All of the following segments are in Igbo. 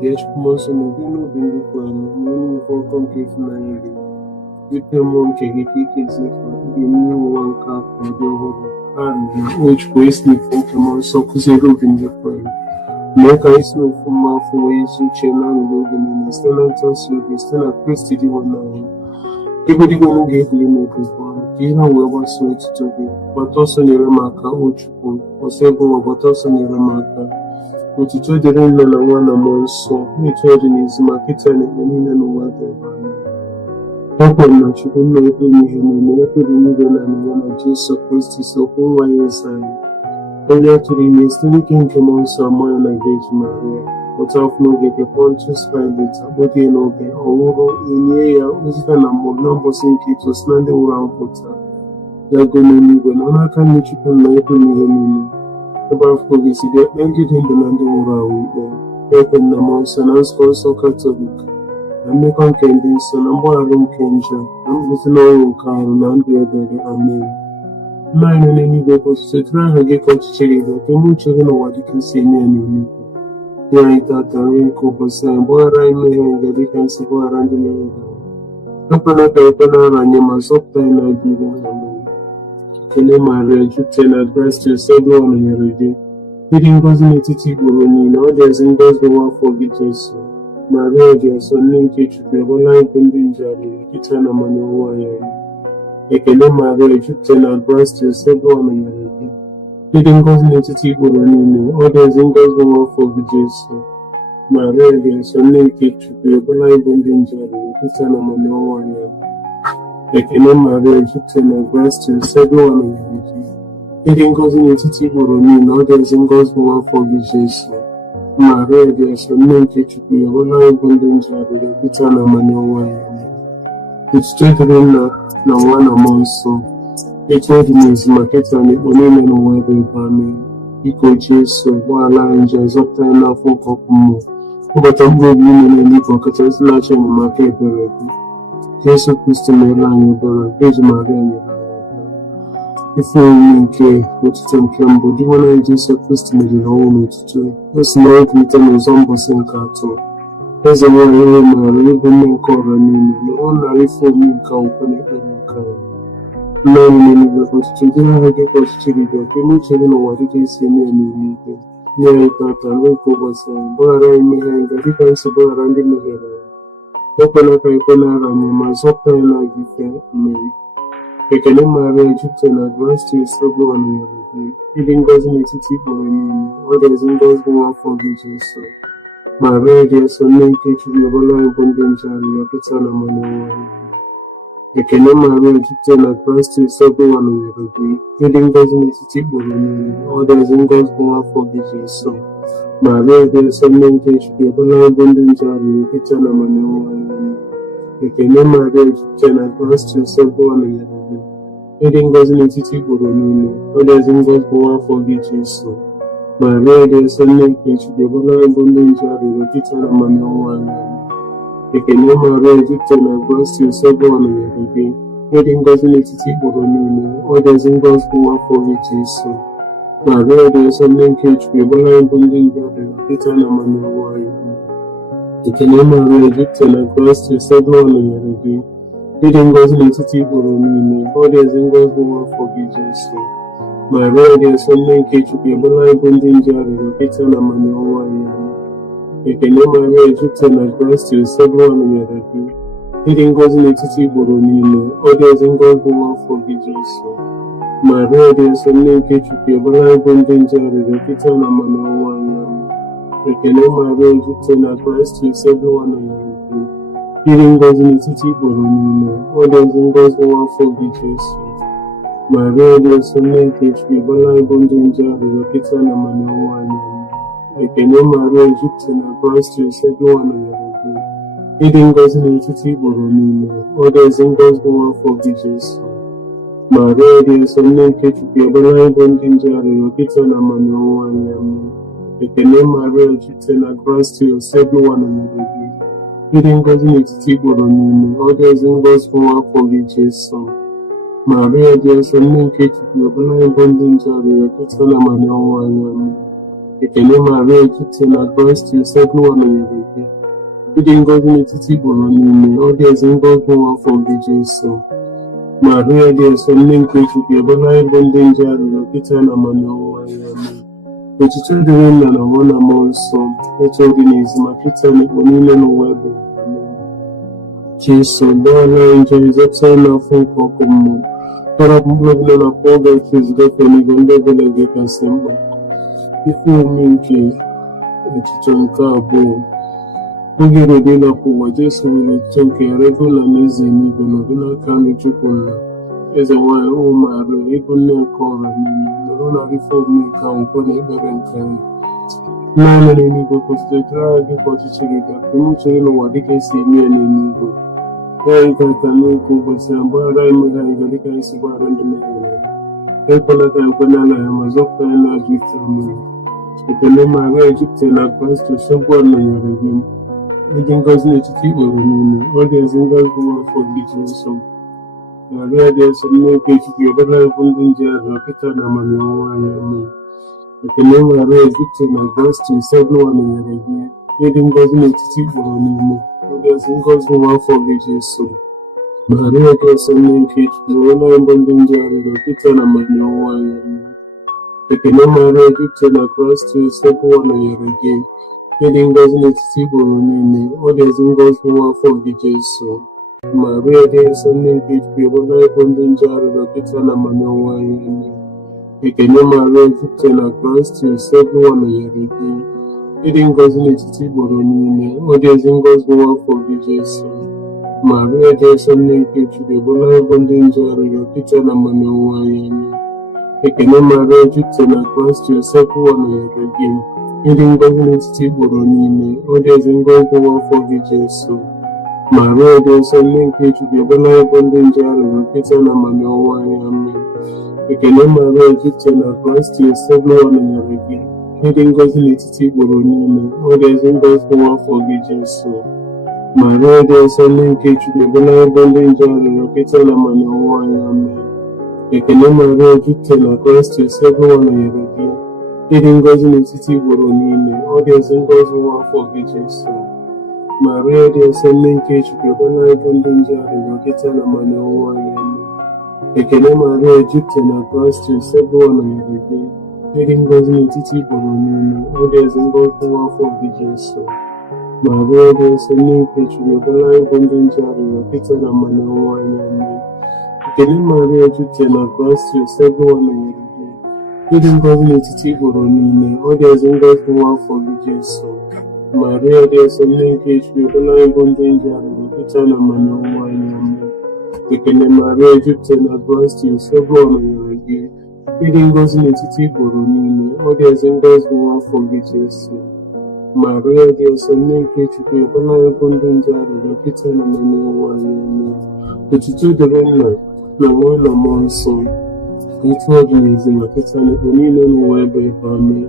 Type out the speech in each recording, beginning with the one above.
Ești frumos în vinul din după nu volcom che fnaieri. Uite mon che che zefa, din nu un cap de oro. Anda, hoje com esse nível que eu só cozeiro vim depois. Não cai isso no fumar, foi isso, tinha lá no logo, não está na tança, está na crista de uma não. Ibu di gono ge bli me ko kira we wa so to be but also ni maka ochuku osego wa but also ni maka otito de ren na wana monso ni to de ni zima kita ni ni na no wa de ba ko na chuku no ko ni he ni ko ni de na ni na Jesus Christ so ko wa yesai only to the mystery king come so mo na Virgin Maria. But of no get a Pontius Pilate, but you know, the Oro in Yea, Usman and number sinking to standing around Potter. They're going to leave an Anakan Michigan Michael Nihemini. Above police, they then get in the landing around there. Open the months and unschool so Catholic. And make on Candice and I'm wearing Kenja. I'm with no car and the other. Amen. Nine and any vehicles to try to get coach cherry, but the much of what you can see near me. Yaita tarin ko basan bora ime ngadi kan si bora ndile kapana kapana ranye masopta ina dira namu kele mare jute na dress to sego on yerede hiding gozi netiti boroni na others in gozi wa forget Jesus mare je so ninki chute bola ikundi njari kitana mani wa ya ekele mare jute na dress to sego on yerede hiding gozi netiti boroni na others in gozi wa forget Jesus Maria de Sunday Kitchen, the Bolai Bundinjari, Christian Amanoya, the Kena Maria Egyptian and Breast to Several and Eating goes in the city Boroni, no days in goes more for Jesus. Maria de Sunday Kitchen, the Bolai Bundinjari, the Christian Amanoya. It's children no one among so. It was market and it will name no weather by me. Iko Jesu, while I enjoy Zopta and Afo Kokumo. But I'm going to leave for Catholic Nature in my paper. Jesus Christ, my line, Virgin Maria. If you care, what you think, Campbell, do you want to Jesus Christ in your own to let's know if you tell me Zombos and Cato. There's a one here, my living call and the only for me can open it and come. No, many of us to do not get us to the doctor, much even what it is in any Nyai tata weko basa bora ime ngari kan sabo randi mehera okona kai kona rami mazopta na gife me ekele mare jute na advance to sabo na yoro even goes in titi boroni others in goes go for Jesus mare dia sonne ke chuyo bola ibondin jari yapita na mano ekele mare jute na advance to sabo na yoro even goes in titi boroni others in goes go for Jesus Maria de Sunday Kitchen, the Bola Bundin Jari, Kitchen and Mano. The Kenya Maria Kitchen advanced to Sabo and the Eating goes in a city Boroni, others in goes go for Jesus. Maria de Sunday Kitchen, the Bola Bundin Jari, Kitchen and Mano. The Kenya Maria Kitchen advanced to Sabo and the Eating goes in a city Boroni, others in goes go for Jesus. Maria de Sunday Kitchen, the Bola Bundin Jari, Kitchen and Mano. The Kenya Maria Egyptian advanced to Sabo and the Eating goes in a city Boroni, others in goes go for Jesus. Maria de Sunday Kitchen, the Bola Bundin Jari, Kitchen and Mano. The Kenya Maria Egyptian advanced to Sabo and the Eating goes in a city Boroni, others in goes go for Jesus. Maria de Sunday Kitchen, the Bola Bundin Jari, Kitchen and Mano. The Kenya Maria Egyptian advanced to Sabo and the Eating goes in a city Boroni, others in goes go for Jesus. Maria de Sunday Kitchen, the Bola Bundin Jari, Kitchen and Mano. The Kenya Maria Egyptian advanced to Sabo and the Eating goes in a city Boroni, others in goes go for Jesus. Maria de Sunday Kitchen, the Bola Bundin Jari, Kitchen and Mano. The Kenya Maria Egyptian advanced to Sabo and the Eating goes in a city Boroni, others in goes go for Jesus. Maria de Sunday Kitchen, the Bola Bundin Jari, Kitchen and Mano. The Kenya Maria Egyptian advanced to Sabo and the ịdị ngọzi n'etiti Igbo niile, ọ dị ezi ngọzi nwa afọ gị Jesu. Maria dị nsọ, nne nke Chukwu, ebe anyị bụ ndị nje arịrịọ kịta na amana ọnwụnwa anyị. Amen. Otuto dịrị Nna na Nwa na Mmụọ Nsọ, etu ọ dị n'ezi ma kịta na Igbo niile n'ụwa ebe. Amen. Jesu, gbaghara anyị njọ, zọpụta anyị n'afọ nke ọkụ mmụọ, tọrọpụ mkpụrụ ọbụla na akpa oge efu ezigafe n'igwe ndị ọbụla gị kasị mkpa. Ife omume nke echiche nke abụọ. Oge eruola ụwa Jesu nwere echiche nke ya rego na n'eze n'igwe nọdụ n'aka nri Chukwu Nna. Eze nwanyị ụmụ Maria, ịbụ nne nke ọra niile, nọrọ na ife omume nke akwụkwọ na ekpere nke anyị. Naanị n'eluigwe kwụsịrị jụrụ anyị gị ka ọchịchị gị ga ka emuche gị n'ụwa dịka esi eme ya n'eluigwe. Anyị ga-aka n'oge ụbọchị a gbaghara anyị mmehie anyị dịka anyị si gbaghara ndị mehiere anyị. Ekwela ka anyị kwe n'ala ya ma zọpụta anyị n'ajọ ike mmiri. Ekele Maria, jupụtara na Kraịst, nsogbu a nọnyere gị. Ịdị ngọzi n'etiti Igbo niile, ọ dị ezi ngọzi nwa afọ gị Jesu. Maria dị nsọ, nne nke Chukwu, ọbara anyị bụ ndị nje arịrịọ kịta na amana ọnwụnwa anyị. Amen. Ekele Maria, jupụtara na Kraịst, nsogbu a nọnyere gị. Ịdị ngọzi n'etiti Igbo niile, ọ dị ezi ngọzi nwa afọ gị Jesu. Maria dị nsọ, nne nke Chukwu, ọbara anyị bụ ndị nje arịrịọ kịta na amana ọnwụnwa anyị. Amen. Ekele Maria, jupụtara na Kraịst, nsogbu a nọnyere gị. Ịdị ngọzi n'etiti Igbo niile, ọ dị ezi ngọzi nwa afọ gị Jesu. Maria dị nsọ, nne nke Chukwu, ọbara anyị bụ ndị nje arịrịọ kịta na amana ọnwụnwa anyị. Amen. Ekele Maria, jupụtara na Kraịst, nsogbu a nọnyere gị. Ịdị ngọzi n'etiti Igbo niile, ọ dị ezi ngọzi nwa afọ gị Jesu. Maria dị nsọ, nne nke Chukwu, ọbara anyị bụ ndị nje arịrịọ kịta na amana ọnwụnwa anyị. Amen. Ekele Maria, jupụtara na Kraịst, nsogbu a nọnyere gị. Ịdị ngọzi n'etiti Igbo niile, ọ dị ezi ngọzi nwa afọ gị Jesu. Maria dị nsọ, nne nke Chukwu, ọbara anyị bụ ndị nje arịrịọ kịta na amana ọnwụnwa anyị. Amen. Ekele Maria, jupụtara na Kraịst, nsogbu a nọnyere gị. Ịdị ngọzi n'etiti Igbo niile, ọ dị ezi ngọzi nwa afọ gị Jesu. Maria dị nsọ, nne nke Chukwu, ọbara anyị bụ ndị nje arịrịọ kịta na amana ọnwụnwa anyị. Amen. Ekele Maria, jupụtara na Kraịst, nsogbu a nọnyere gị. Ịdị ngọzi n'etiti Igbo niile, ọ dị ezi ngọzi nwa afọ gị Jesu. Maria dị nsọ, nne nke Chukwu, ọbara anyị bụ ndị nje arịrịọ kịta na amana ọnwụnwa anyị. Amen. Ekele Maria, jupụtara na Kraịst, nsogbu a nọnyere gị. Ịdị ngọzi n'etiti Igbo niile, ọ dị ezi ngọzi nwa afọ gị Jesu. Maria dị nsọ, nne nke Chukwu, ọbara anyị bụ ndị nje arịrịọ kịta na amana ọnwụnwa anyị. Amen. Ekele Maria, jupụtara na Kraịst, nsogbu a nọnyere gị. Ịdị ngọzi n'etiti Igbo niile, ọ dị ezi ngọzi nwa afọ gị Jesu. Maria dị nsọ, nne nke Chukwu, ọbara anyị bụ ndị nje arịrịọ kịta na amana ọnwụnwa anyị. Amen. Ekele Maria, jupụtara na Kraịst, nsogbu a nọnyere gị. Ịdị ngọzi n'etiti Igbo niile, ọ dị ezi ngọzi nwa afọ gị Jesu. Maria dị nsọ, nne nke Chukwu, ọbara anyị bụ ndị nje arịrịọ kịta na amana ọnwụnwa anyị. Amen. Otuto dịrị Nna na Nwa na Mmụọ Nsọ, etu ọ dị n'ezi ma kịta na Igbo niile n'ụwa ebe. Amen.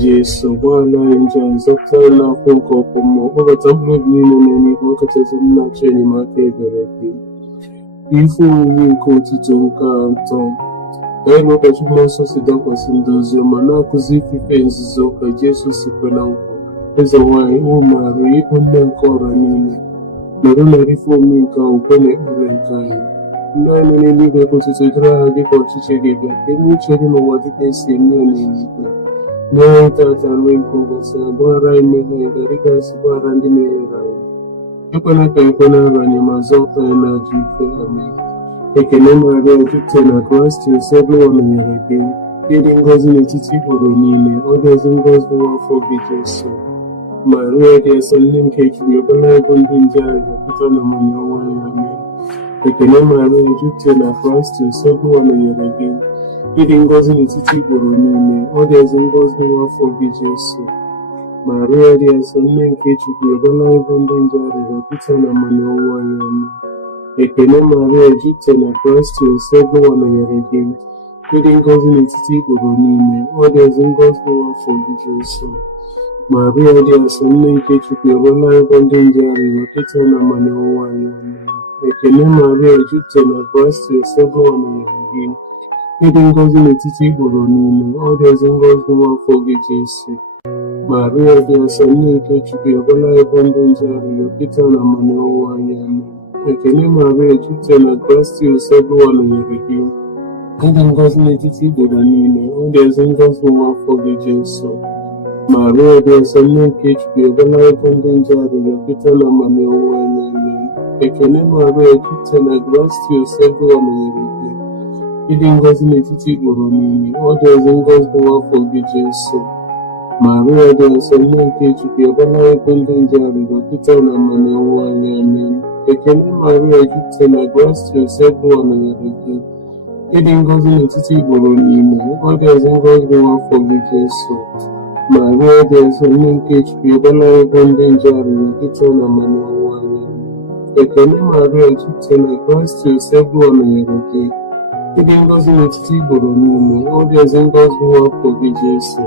Jesu, gbaghara anyị njọ anyị, zọpụta anyị n'afọ nke ọkụ mmụọ, kpọbata mkpụrụ obi niile n'eluigwe, ọkachasị ndị na-achọ enyemaka ebere gị. Ife omume nke otuto nke atọ. Anyị na ụkọchukwu Mmụọ Nsọ si dakwasị ndị oziọma na-akụzi ifufe nzuzo ka Jesu si kwe na nkwa. Eze nwanyị ụmụ Maria, ịbụ nne nke ọra niile, nọrọ na ife omume nke akwụkwọ na ekpere nke anyị. Ndị anyị nọ n'eluigwe kwụsịtụ jụrụ aha gị ka ọchịchị gị bịa ka eme uche gị n'ụwa dịka esi eme ya n'eluigwe. Nye anyị tata nri nke ụbọchị a, gbaghara anyị mmehie anyị dịka anyị si gbaghara ndị mehiere anyị. Ekwela ka anyị kwe na nrọ anyị ma zọpụta anyị n'ajọ ife. Amen. Ekele Maria, jupụtara na Kraịst, nsogbu a nọnyere gị. Ịdị ngọzi n'etiti Igbo niile, ọ dị ezi ngọzi nwa afọ gị Jesu. Maria dị nsọ, nne nke Chukwu, ọbara anyị bụ ndị nje arịrịọ kịta na amana ọnwụnwa anyị. Amen. Ekele Maria, jupụtara na Kraịst, nsogbu a nọnyere gị. Ịdị ngọzi n'etiti Igbo niile, ọ dị ezi ngọzi nwa afọ gị Jesu. Maria dị nsọ, nne nke Chukwu, ọbara anyị bụ ndị nje arịrịọ kịta na amana ọnwụnwa anyị. Amen. Ekele Maria, jupụtara na Kraịst, nsogbu a nọnyere gị. Ịdị ngọzi n'etiti Igbo niile, ọ dị ezi ngọzi nwa afọ gị Jesu. Maria dị nsọ, nne nke Chukwu, ọbara anyị bụ ndị nje arịrịọ kịta na amana ọnwụnwa anyị. Amen. Ekele Maria, jupụtara na Kraịst, nsogbu a nọnyere gị. Ịdị ngọzi n'etiti Igbo niile, ọ dị ezi ngọzi nwa afọ gị Jesu. Maria dị nsọ, nne nke Chukwu, ọbụla ebo ndị nje arịrịọ kịta na mma n'ọnwụnwa anyị. Amen. Ekele Maria, jupụtara na gracia, Ụwa nọnyere gị. Ịdị ngọzi n'etiti igboro niile, ọ dị ezi ngọzi nwa afọ gị Jesu. Maria dị nsọ, nne nke Chukwu, ọbụla ebo ndị nje arịrịọ kịta na mma n'ọnwụnwa anyị. Amen. Ekele Maria, jupụtara na gracia, Ụwa nọnyere gị. Ịdị ngọzi n'etiti igboro niile, ọ dị ezi ngọzi nwa afọ gị Jesu. Maria dị nsọ, nne nke Chukwu, ọbụla ebo ndị nje arịrịọ kịta na mma n'ọnwụnwa anyị. Amen. Ekele Maria, jupụtara na gracia, Ụwa nọnyere gị. Ịdị ngọzi n'etiti igboro niile, ọ dị ezi ngọzi nwa afọ gị Jesu. Maria dị nsọ, nne nke Chukwu, ọbụla ebo ndị nje arịrịọ kịta na mma n'ọnwụnwa anyị. Ekele Maria, jupụtara na gracia, Ụwa nọnyere gị. Ịdị ngọzi n'etiti igboro niile, ọ dị ezi ngọzi nwa afọ gị Jesu.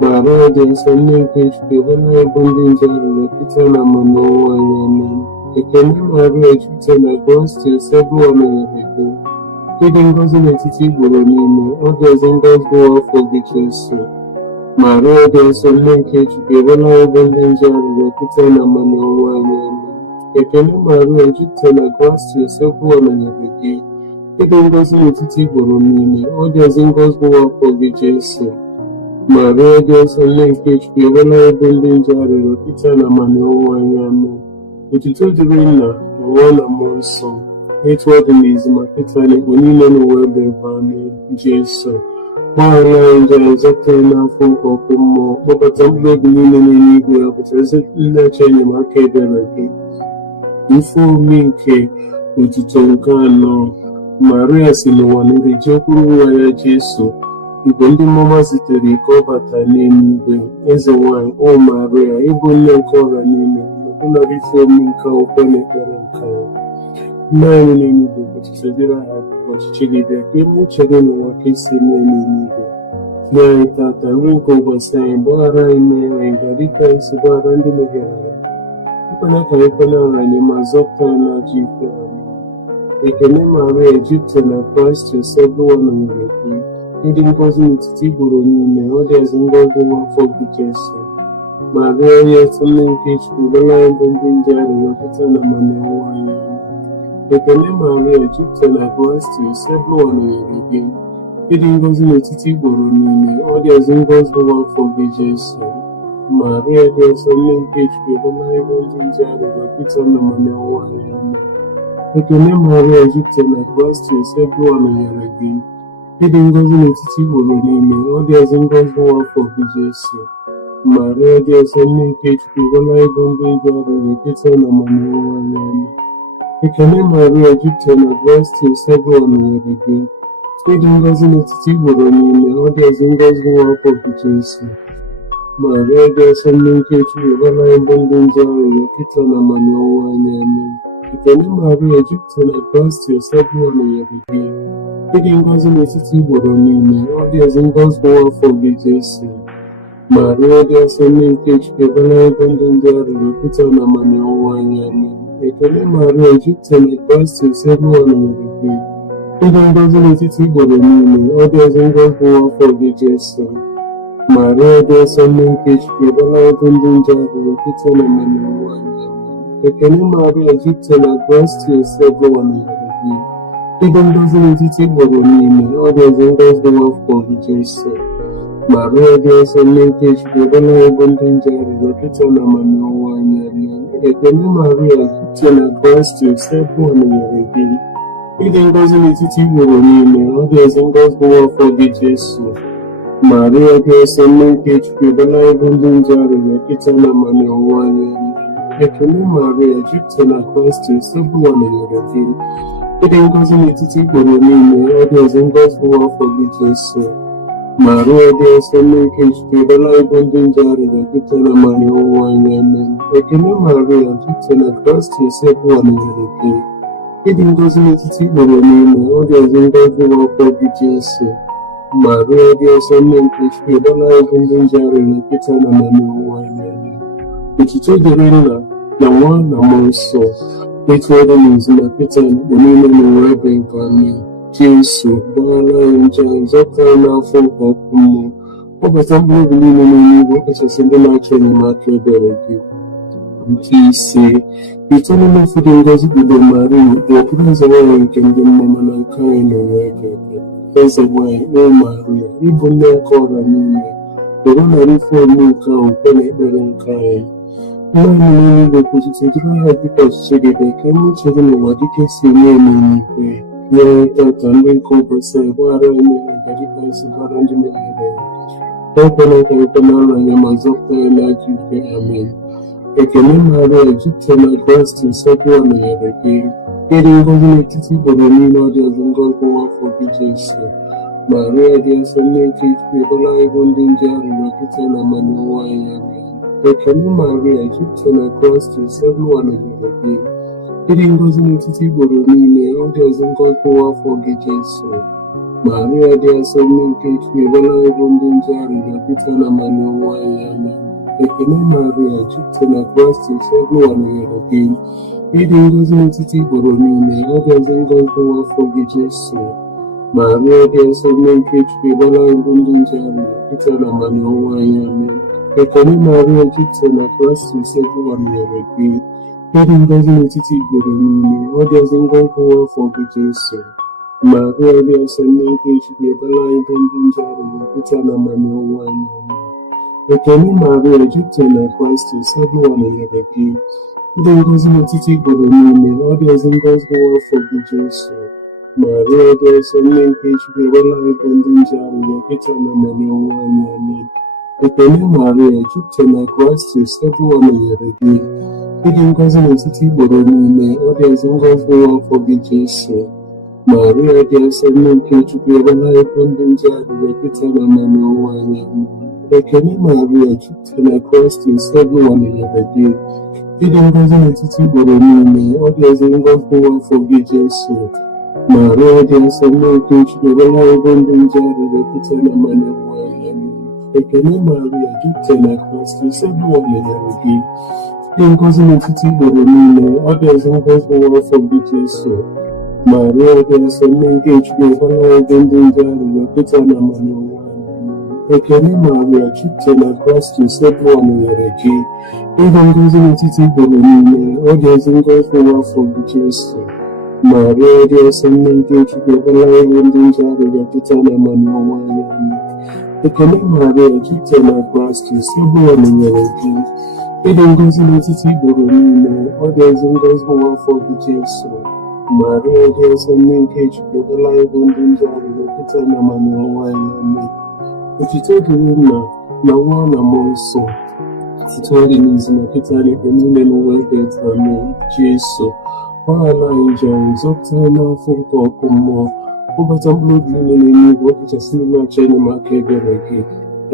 Maria dị nsọ, nne nke Chukwu, ọbụla ebo ndị nje arịrịọ kịta na mma n'ọnwụnwa anyị. Amen. Ekele Maria, jupụtara na gracia, Ụwa nọnyere gị. Ịdị ngọzi n'etiti igboro niile, ọ dị ezi ngọzi nwa afọ gị Jesu. Maria dị nsọ, nne nke Chukwu, ọbụla ebo ndị nje arịrịọ kịta na mma n'ọnwụnwa anyị. Amen. Ekele Maria, jupụtara na gracia, Ụwa nọnyere gị. Ịdị ngọzi n'etiti igboro niile, ọ dị ezi ngọzi nwa afọ gị Jesu. Maria dị nsọ, nne nke Chukwu, ọbụla ebo ndị nje arịrịọ kịta na mma n'ọnwụnwa anyị. Amen. Otuto dịrị Nna na Nwa na Mmụọ Nsọ, etu ọ dị n'izu ma kịta na igbo niile n'ụwa ebe ebe. Amen. Jesu, gbaghara anyị njọ anyị, zọpụta anyị n'afọ nke ọkụ mmụọ, kpọbata mkpụrụ obi niile n'eluigwe ya, pụta ezi nlecha enyemaka ebere gị. Ife omume nke otuto nke anọ. Maria si n'ụwa niile jekwuru nwa ya Jesu. Igbo ndị mmụọ zitere ike ọ bata n'eluigwe. Eze nwanyị, o Maria, ịbụ nne nke ọrịa niile, ọbụnara ife omume nke ukwe na ekpere nke ya. Nna anyị n'eluigwe, ọchịchị dịrị aha gị, ọchịchị gị bịa, ka ime uche gị n'ụwa ka esi mee n'eluigwe. Nye anyị tata nri nke ụbọchị anyị, gbaghara anyị mmehie anyị, dịka anyị si gbaghara ndị mehiere anyị. Ekwela ka anyị kpena nrọ anyị, ma zọpụta anyị n'ajọ ikpe. Ekele Maria, jupụtara na gracia, Ụwa nọnyere gị. Ịdị ngọzi n'etiti igboro niile, ọ dị ezi ngọzi nwa afọ gị Jesu. Maria dị nsọ, nne nke Chukwu, ọbụla ebo ndị nje arịrịọ kịta na mma n'ọnwụnwa anyị. Ekele Maria, jupụtara na gracia, Ụwa nọnyere gị. Ịdị ngọzi n'etiti igboro niile, ọ dị ezi ngọzi nwa afọ gị Jesu. Maria dị nsọ, nne nke Chukwu, ọbụla ebo ndị nje arịrịọ kịta na mma n'ọnwụnwa anyị. Ekele Maria, jupụtara na gracia, Ụwa nọnyere gị. Ịdị ngọzi n'etiti igboro niile, ọ dị ezi ngọzi nwa afọ gị Jesu. Maria dị nsọ, nne nke Chukwu, ọbụla ebo ndị nje arịrịọ kịta na mma n'ọnwụnwa anyị. Ekele Maria, jupụtara na gracia, Ụwa nọnyere gị. Ịdị ngọzi n'etiti igboro niile, ọ dị ezi ngọzi nwa afọ gị Jesu. Maria dị nsọ, nne nke Chukwu, ọbụla ebo ndị nje arịrịọ kịta na mma n'ọnwụnwa anyị. Amen. Ekele Maria, jupụtara na gracia, Ụwa nọnyere gị. Ịdị ngọzi n'etiti igboro niile, ọ dị ezi ngọzi nwa afọ gị Jesu. Maria dị nsọ, nne nke Chukwu, ọbụla ebo ndị nje arịrịọ kịta na mma n'ọnwụnwa anyị. Amen. Ekele Maria, jupụtara na gracia, Ụwa nọnyere gị. Ịdị ngọzi n'etiti igboro niile, ọ dị ezi ngọzi nwa afọ gị Jesu. Maria dị nsọ, nne nke Chukwu, ọbụla ebo ndị nje arịrịọ kịta na mma n'ọnwụnwa anyị. Ekele Maria, jupụtara na gracia, Ụwa nọnyere gị. Ịdị ngọzi n'etiti igboro niile, ọ dị ezi ngọzi nwa afọ gị Jesu. Maria dị nsọ, nne nke Chukwu, ọbụla ebo ndị nje arịrịọ kịta na mma n'ọnwụnwa anyị. Ekele Maria, jupụtara na gracia, Ụwa nọnyere gị. Ịdị ngọzi n'etiti igboro niile, ọ dị ezi ngọzi nwa afọ gị Jesu. Maria dị nsọ, nne nke Chukwu, ọbụla ebo ndị nje arịrịọ kịta na mma n'ọnwụnwa anyị. Ekele Maria, jupụtara na gracia, Ụwa nọnyere gị. Ịdị ngọzi n'etiti igboro niile, ọ dị ezi ngọzi nwa afọ gị Jesu. Maria dị nsọ, nne nke Chukwu, ọbụla ebo ndị nje arịrịọ kịta na mma n'ọnwụnwa anyị. Amen. Ekele Maria, jupụtara na gracia, Ụwa nọnyere gị. Ịdị ngọzi n'etiti igboro niile, ọ dị ezi ngọzi nwa afọ gị Jesu. Maria dị nsọ, nne nke Chukwu, ọbụla ebo ndị nje arịrịọ kịta na mma n'ọnwụnwa anyị. Otuto dịrị Nna na Nwa na Mmụọ Nsọ, etu ọ dị n'izu ma kịta na igbo niile n'ụwa ebe ebe. Amen. Jesu, gbaghara anyị njọ anyị, zọpụta anyị n'afọ nke ọkụ mmụọ, Ọ bata mkpụrụ obi niile n'eluigwe, kachasị ndị na-achọ enyemaka ebere gị. Nke ise, itoolu n'ofu dị ngọzi bụ Maria, bụ okpuru eze nwanyị nke ndị mma, na nke anyị na-enwe eke. Eze nwanyị, o Maria, ịbụ nne nke ọra niile, were narị ife ome nke ahụ kwe na ekpere nke anyị. Nna anyị n'eluigwe, kwụsịtụrụ aha gị ka ọchịchị gị dị, ka anyị uche gị n'ụwa dịka esi eme n'eluigwe. Nye anyị tata nri nke ụbọchị anyị, gbaghara anyị mmehie anyị dịka anyị si gbaghara ndị mehiere anyị. Ekwela ka anyị kwe n'ala anyị, ma zọpụta anyị n'ajọ ike. Amen. Ekele Maria, jupụtara na Kraịst, nsọpụrụ nọnyere gị. Ịdị ngọzi n'etiti igboro niile, ọ dị ọzọ ngọzi nwafọ gị Jesu. Maria dị nsọ, nne nke Chukwu, ebola anyị bụ ndị nje arịrịọ kịta na mmanụ ụwa anyị. Amen. Ekele Maria, jupụtara na Kraịst, nsọpụrụ nọnyere gị. Ịdị ngọzi n'etiti igboro niile, ọ dị ọzọ ngọzi nwafọ gị Jesu. Maria dị nsọ, nne nke Chukwu, ebola anyị bụ ndị nje arịrịọ kịta na mmanụ ụwa anyị. Amen. Ekele Maria, jupụtara na Kraịst, nsọpụrụ nọnyere gị. Ịdị ngọzi n'etiti igboro niile, ọ dị ọzọ ngọzi nwafọ gị Jesu. Maria dị nsọ, nne nke Chukwu, ebola anyị bụ ndị nje arịrịọ kịta na mmanụ ụwa anyị. Amen. Ekele Maria, jupụtara na Kraịst, nsọpụrụ nọnyere gị. Ịdị ngọzi n'etiti igboro niile, ọ dị ọzọ ngọzi nwafọ gị Jesu. Maria dị nsọ, nne nke Chukwu, ebola anyị bụ ndị nje arịrịọ kịta na mmanụ ụwa anyị. Amen. Ekele Maria, jupụtara na Kraịst, nsọpụrụ nọnyere gị. Ịdị ngọzi n'etiti igboro niile, ọ dị ọzọ ngọzi nwafọ gị Jesu. Maria dị nsọ, nne nke Chukwu, ebola anyị bụ ndị nje arịrịọ kịta na mmanụ ụwa anyị. Amen. Ekele Maria, jupụtara na Kraịst, nsọpụrụ nọnyere gị. Ịdị ngọzi n'etiti igboro niile, ọ dị ọzọ ngọzi nwafọ gị Jesu. Maria dị nsọ, nne nke Chukwu, ebola anyị bụ ndị nje arịrịọ kịta na mmanụ ụwa anyị. Ekele Maria, jupụtara na Kraịst, nsọpụrụ nọnyere gị. Ịdị ngọzi n'etiti igboro niile, ọ dị ọzọ ngọzi nwafọ gị Jesu. Maria dị nsọ, nne nke Chukwu, ebola anyị bụ ndị nje arịrịọ kịta na mmanụ ụwa anyị. Ekele Maria, jupụtara na Kraịst, nsọpụrụ nọnyere gị. Ịdị ngọzi n'etiti igboro niile, ọ dị ọzọ ngọzi nwafọ gị Jesu. Maria dị nsọ, nne nke Chukwu, ebola anyị bụ ndị nje arịrịọ kịta na mmanụ ụwa anyị. Ekele Maria, jupụtara na Kraịst, nsọpụrụ nọnyere gị. Ịdị ngọzi n'etiti igboro niile, ọ dị ọzọ ngọzi nwafọ gị Jesu. Maria dị nsọ, nne nke Chukwu, ebola anyị bụ ndị nje arịrịọ kịta na mmanụ ụwa anyị. Ekele Maria, jupụtara na Kraịst, nsọpụrụ nọnyere gị. Ịdị ngọzi n'etiti igboro niile, ọ dị ọzọ ngọzi nwafọ gị Jesu. Maria dị nsọ, nne nke Chukwu, ebola anyị bụ ndị nje arịrịọ kịta na mmanụ ụwa anyị. Amen. Otuto dịrị Nna na Nwa na Mmụọ Nsọ, site oge n'izu na kịta n'ikpe niile n'ụwa ebe taa. Amen. Jesu, gbaghara anyị njọ anyị, zọpụta anyị n'afọ nke ọkụ mmụọ, kpọbata mkpụrụ obi niile n'eluigwe, ọkachasị ndị na-achọ enyemaka ebere gị.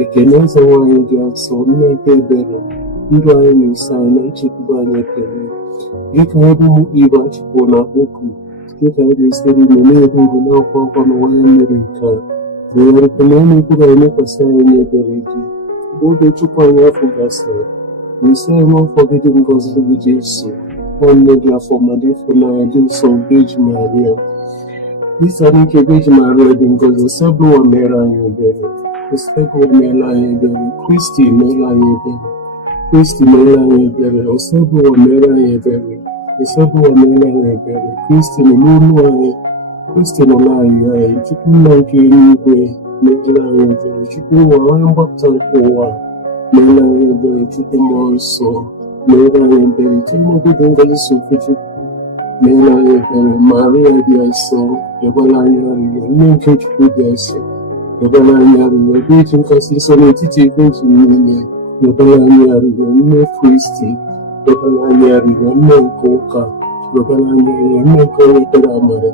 Ekele eze nwanyị dị nsọ, nne nke ebere, ndụ anyị na-eso anyị na nchekwube anyị. Ekele dịka anyị bụ ụmụ ibe achịpụ na okwu, dịka anyị ga-esiri ime na-ebe ugwu na-akwa akwa n'ụwa ya mmiri nke a. Weghara na ọnụ mkpụrụ anyị mekwasị anyị n'ebere gị. Mgbe oge chukwu anyị afọ gasịrị, nsọ anyị n'afọ gị dị ngọzi gị Jesu, nwanne gị afọ ma dị ịfụnanya dị nsọ Beji Maria. Isa n'ike Beji Maria dị ngọzi, Nsọpụrụ mere anyị ebere. Nsọpụrụ mere anyị ebere. Kristi mere anyị ebere. Kristi mere anyị ebere. Nsọpụrụ mere anyị ebere. Nsọpụrụ mere anyị ebere. Kristi nọ n'olu anyị. Kristi nọ n'anyị anyị. Chukwu nna nke eluigwe mere anyị ebere. Chukwu nwa onye mgbapụta nke ụwa mere anyị ebere. Chukwu mmụọ nsọ mere anyị ebere. Chukwu obodo ngọzi sofe Chukwu mere anyị ebere. Maria dị nsọ, ebola anyị arịrịọ. Nne nke Chukwu dị nsọ, ebola anyị arịrịọ. Beji nkasi nsọ n'etiti beji niile, ebola anyị arịrịọ. Nne Kristi, ebola anyị arịrịọ. Nne nke ụka, ebola anyị arịrịọ. Nne nke onye ekpere amara,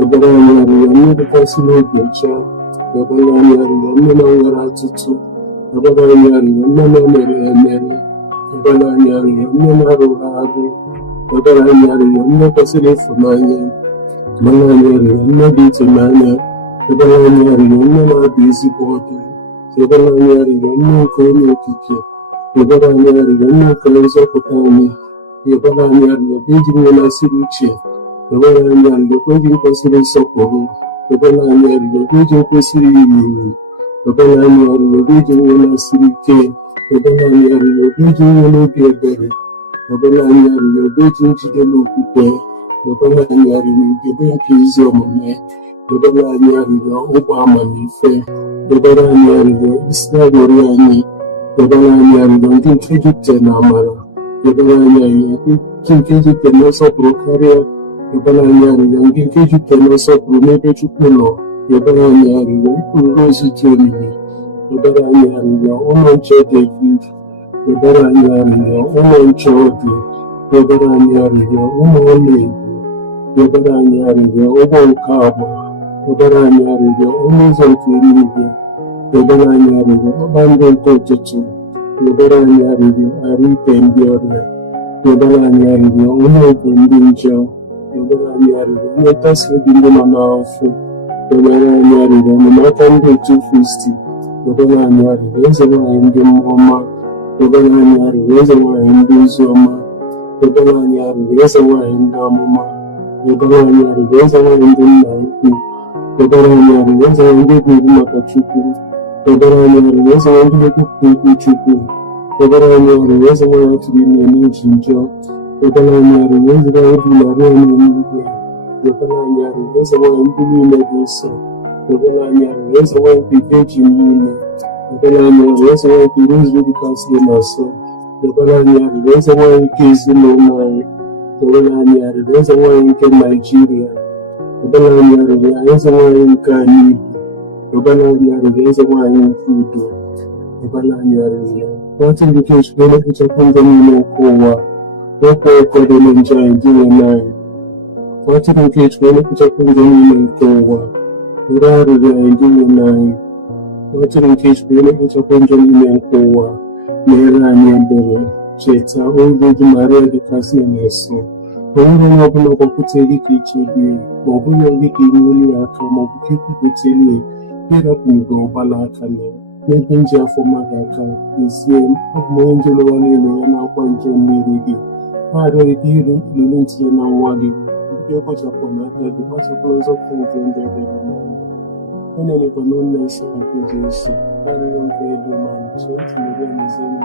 ebola anyị arịrịọ. Nne dịkasị n'obi ọcha, ebola anyị arịrịọ. Nne na-nwere atụtụ, ebola anyị arịrịọ. Nne na-emere emere, ebola anyị arịrịọ. Nne na-arụrụ arụ, ebola anyị arịrịọ. Nne kwesịrị ịfụnanya, ebola anyị arịrịọ. Nne dị ịtụnanya, ebola anyị arịrịọ. Nne na-abụ ezigbo ọdụ, ebola anyị arịrịọ. Nne nke onye okike, ebola anyị arịrịọ. Nne nke nzọpụta anyị, ebola anyị arịrịọ. Beji nwe na-asịrị uche, ebola anyị arịrịọ. Beji kwesịrị nsọpụrụ, ebola anyị arịrịọ. Beji kwesịrị iri iwu, ọbara anyị arịrịọ obi eji nwe na-asịrị ike, ọbara anyị arịrịọ obi eji nwe n'obi ebere, ọbara anyị arịrịọ obi eji njide n'okwukwe, ọbara anyị arịrịọ ugebe nke ezi omume, ọbara anyị arịrịọ ụgbọ amamife, ọbara anyị arịrịọ isi agbụrụ anyị, ọbara anyị arịrịọ ndị nke jupụtara na amara, ọbara anyị arịrịọ ndị nke jupụtara na nsọpụrụ karịa, ọbara anyị arịrịọ ndị nke jupụtara na nsọpụrụ n'ebe Chukwu nọ, ọbara anyị arịrịọ mkpụrụ ozi dị omimi, ọbara anyị arịrịọ ụlọ nche David, ọbara anyị arịrịọ ụlọ nche Obi, ọbara anyị arịrịọ ụmụ ọlaedo, ọbara anyị arịrịọ ụgbọ nke agba, ọbara anyị arịrịọ ọnụ ụzọ nke eluigwe, ọbara anyị arịrịọ kpakpando nke ụtụtụ, ọbara anyị arịrịọ arụ ike ndị ọrịa, ọbara anyị arịrịọ onye ogu ndị njọ, ọbara anyị arịrịọ onye nkasi obi ndị nọ n'afọ, ọbara anyị arịrịọ ọmụmaka ndị otu Kristi, ọbara anyị arịrịọ eze nwaanyị ndị mmụọ ọma, ọbara anyị arịrịọ eze nwaanyị ndị ozi ọma, ọbara anyị arịrịọ eze nwaanyị ndị amụma, ọbara anyị arịrịọ eze nwaanyị ndị nna ukwu, ọbara anyị arịrịọ eze nwaanyị ndị bụ maka Chukwu, ọbara anyị arịrịọ eze nwaanyị ndị na-ekwupụta okwu Chukwu, ọbara anyị arịrịọ eze nwaanyị atụrụ ime n'iji njọ, ọbara anyị arịrịọ eze nwaanyị bụ narị anyị n'eluigwe, ọbara anyị arịrịọ eze nwaanyị ndị niile dị nsọ, ọbara anyị arịrịọ eze nwaanyị nke ike ji niile, ọbara anyị arịrịọ eze nwaanyị nke iru dịkasị na-asọ, ọbara anyị arịrịọ eze nwaanyị nke ezinụlọ anyị, ọbara anyị arịrịọ eze nwaanyị nke Naịjirịa, ọbara anyị arịrịọ eze nwaanyị nke anyị Igbo, ọbara anyị arịrịọ eze nwaanyị nke udo, ọbara anyị arịrịọ nwata ndị Chukwu na-ekpochapụ ndị niile nke ụwa, ọkwa ọkọdụlụ nje anyị dị n'ime anyị, nwata nke Chukwu na-ekpochapụ ndị niile nke ụwa, ndị arịrịọ anyị dị n'ime anyị, nwata nke Chukwu na-ekpochapụ ndị niile nke ụwa, mere anyị ebere, cheta oge dị Maria dịkasị na-eso, onwere onye ọbụla gbakwutere gị ka iche gị, ma ọ bụghị gị ka inyere ya aka, ma ọ bụ ka ikwuputere ịrapụ mgbe ọgbala aka na n'ebe nji afọ mmadụ aka, ezie abụ m onye nje n'ụwa niile ya na-akwa nje mmiri gị, ha arịọghị ka iri ilele ntinye na nwa gị, nke kpachapụ na aka gị kpachapụrụ nzọpụta nke ndị ebere n'anya, ọ na-elekwa n'ụlọ nsọ nke Jesu, arịrịọ nke elu ma nche tinyere ya n'ezi ndụ.